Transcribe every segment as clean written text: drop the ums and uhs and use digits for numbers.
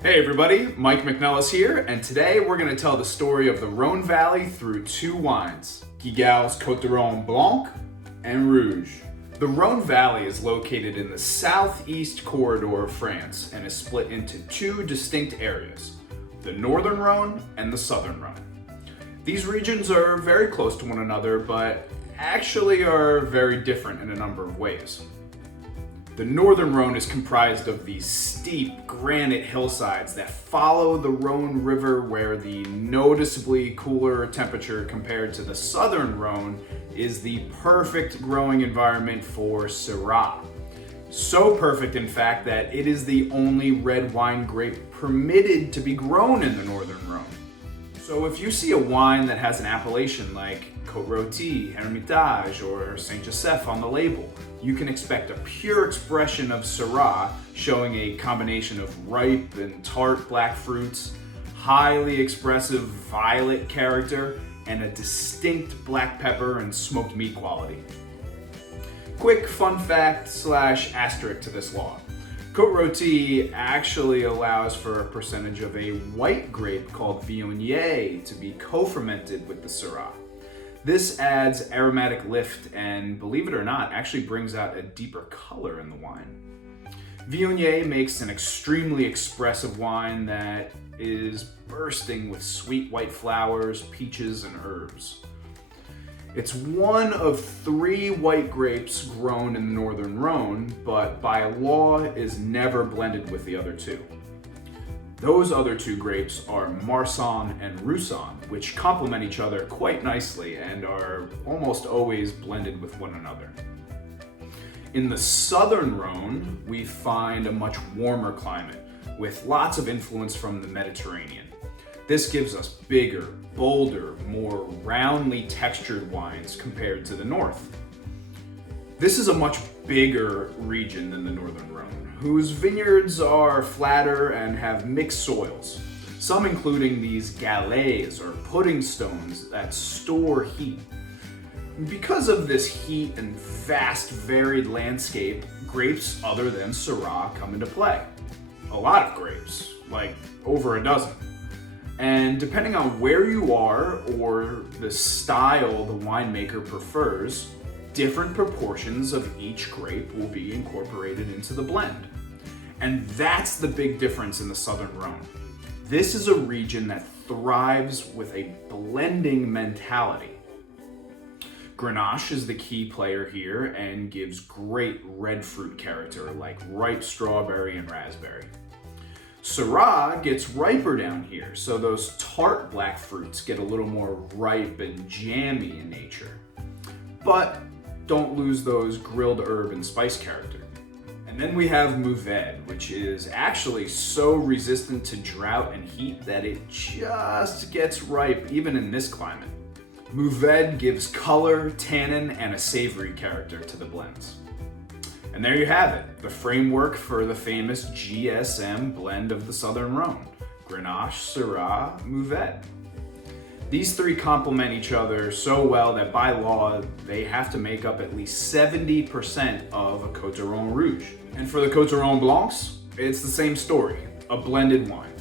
Hey everybody, Mike McNellis here, and today we're going to tell the story of the Rhône Valley through two wines, Guigal's Côte de Rhône Blanc and Rouge. The Rhône Valley is located in the southeast corridor of France and is split into two distinct areas, the Northern Rhône and the Southern Rhône. These regions are very close to one another, but actually are very different in a number of ways. The Northern Rhône is comprised of these steep granite hillsides that follow the Rhône River, where the noticeably cooler temperature compared to the Southern Rhône is the perfect growing environment for Syrah. So perfect, in fact, that it is the only red wine grape permitted to be grown in the Northern Rhône. So if you see a wine that has an appellation like Côte Rôtie, Hermitage, or Saint Joseph on the label, you can expect a pure expression of Syrah, showing a combination of ripe and tart black fruits, highly expressive violet character, and a distinct black pepper and smoked meat quality. Quick fun fact / asterisk to this law. Côte Rôtie actually allows for a percentage of a white grape called Viognier to be co-fermented with the Syrah. This adds aromatic lift and, believe it or not, actually brings out a deeper color in the wine. Viognier makes an extremely expressive wine that is bursting with sweet white flowers, peaches, and herbs. It's one of 3 white grapes grown in the Northern Rhône, but by law is never blended with the other 2. Those other 2 grapes are Marsanne and Roussanne, which complement each other quite nicely and are almost always blended with one another. In the Southern Rhône, we find a much warmer climate with lots of influence from the Mediterranean. This gives us bigger, bolder, more roundly textured wines compared to the north. This is a much bigger region than the Northern Rhône, whose vineyards are flatter and have mixed soils, some including these galets or pudding stones that store heat. Because of this heat and vast varied landscape, grapes other than Syrah come into play. A lot of grapes, like over a dozen. And depending on where you are or the style the winemaker prefers, different proportions of each grape will be incorporated into the blend. And that's the big difference in the Southern Rhône. This is a region that thrives with a blending mentality. Grenache is the key player here and gives great red fruit character like ripe strawberry and raspberry. Syrah gets riper down here, so those tart black fruits get a little more ripe and jammy in nature. But don't lose those grilled herb and spice character. And then we have Mourvèdre, which is actually so resistant to drought and heat that it just gets ripe even in this climate. Mourvèdre gives color, tannin, and a savory character to the blends. And there you have it, the framework for the famous GSM blend of the Southern Rhône, Grenache, Syrah, Mourvèdre. These 3 complement each other so well that by law, they have to make up at least 70% of a Côte de Rhône Rouge. And for the Côte de Rhône Blancs, it's the same story, a blended wine.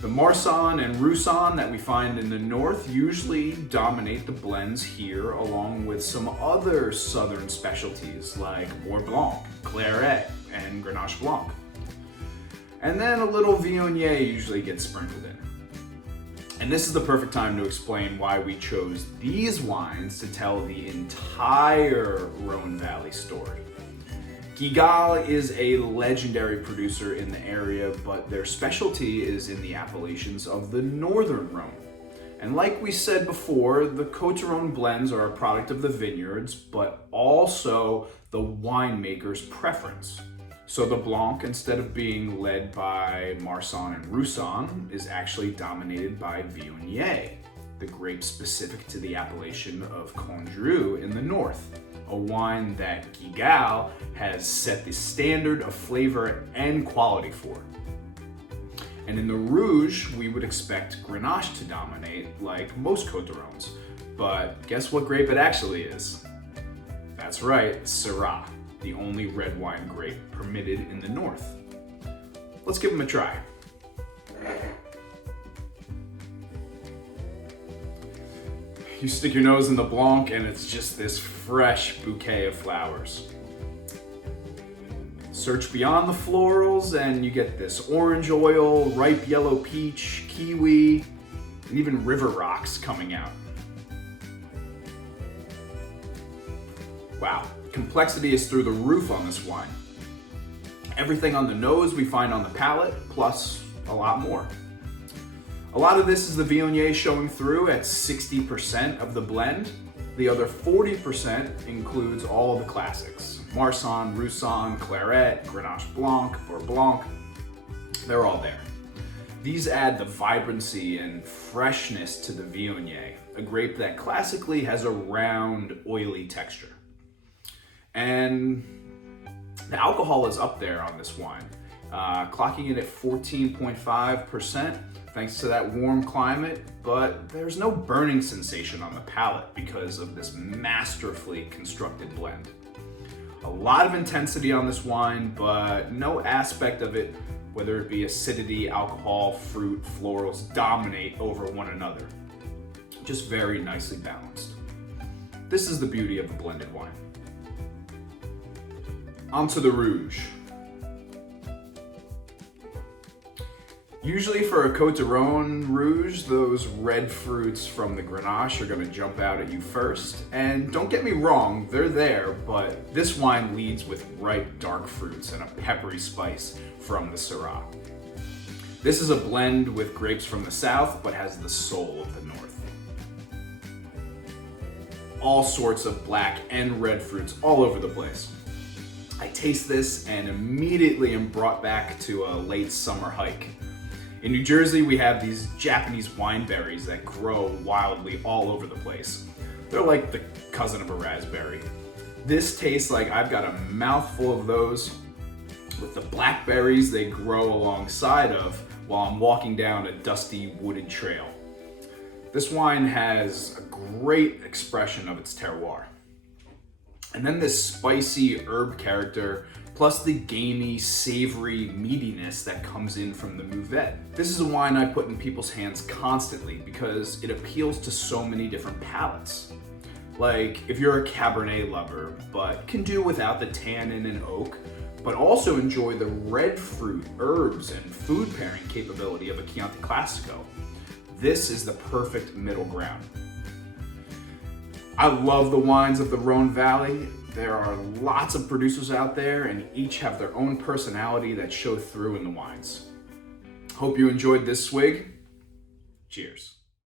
The Marsanne and Roussanne that we find in the north usually dominate the blends here, along with some other southern specialties like Mort Blanc, Claret, and Grenache Blanc. And then a little Viognier usually gets sprinkled in. And this is the perfect time to explain why we chose these wines to tell the entire Rhône Valley story. Guigal is a legendary producer in the area, but their specialty is in the appellations of the Northern Rhône. And like we said before, the Côte de Rhône blends are a product of the vineyards, but also the winemaker's preference. So the Blanc, instead of being led by Marsanne and Roussanne, is actually dominated by Viognier, the grape specific to the appellation of Condrieu in the north, a wine that Guigal has set the standard of flavor and quality for. And in the Rouge, we would expect Grenache to dominate like most Côte de Rhônes, but guess what grape it actually is? That's right, Syrah, the only red wine grape permitted in the north. Let's give them a try. You stick your nose in the Blanc and it's just this fresh bouquet of flowers. Search beyond the florals and you get this orange oil, ripe yellow peach, kiwi, and even river rocks coming out. Wow, complexity is through the roof on this wine. Everything on the nose we find on the palate, plus a lot more. A lot of this is the Viognier showing through at 60% of the blend. The other 40% includes all the classics. Marsanne, Roussanne, Claret, Grenache Blanc, or Blanc. They're all there. These add the vibrancy and freshness to the Viognier, a grape that classically has a round, oily texture. And the alcohol is up there on this wine, clocking it at 14.5%. Thanks to that warm climate, but there's no burning sensation on the palate because of this masterfully constructed blend. A lot of intensity on this wine, but no aspect of it, whether it be acidity, alcohol, fruit, florals, dominate over one another. Just very nicely balanced. This is the beauty of a blended wine. Onto the Rouge. Usually for a Côte de Rhône Rouge, those red fruits from the Grenache are gonna jump out at you first. And don't get me wrong, they're there, but this wine leads with ripe dark fruits and a peppery spice from the Syrah. This is a blend with grapes from the south, but has the soul of the north. All sorts of black and red fruits all over the place. I taste this and immediately am brought back to a late summer hike. In New Jersey, we have these Japanese wine berries that grow wildly all over the place. They're like the cousin of a raspberry. This tastes like I've got a mouthful of those with the blackberries they grow alongside of while I'm walking down a dusty wooded trail. This wine has a great expression of its terroir. And then this spicy herb character, plus the gamey, savory meatiness that comes in from the Mourvèdre. This is a wine I put in people's hands constantly because it appeals to so many different palates. Like, if you're a Cabernet lover, but can do without the tannin and oak, but also enjoy the red fruit, herbs, and food pairing capability of a Chianti Classico, this is the perfect middle ground. I love the wines of the Rhône Valley. There are lots of producers out there and each have their own personality that show through in the wines. Hope you enjoyed this swig. Cheers.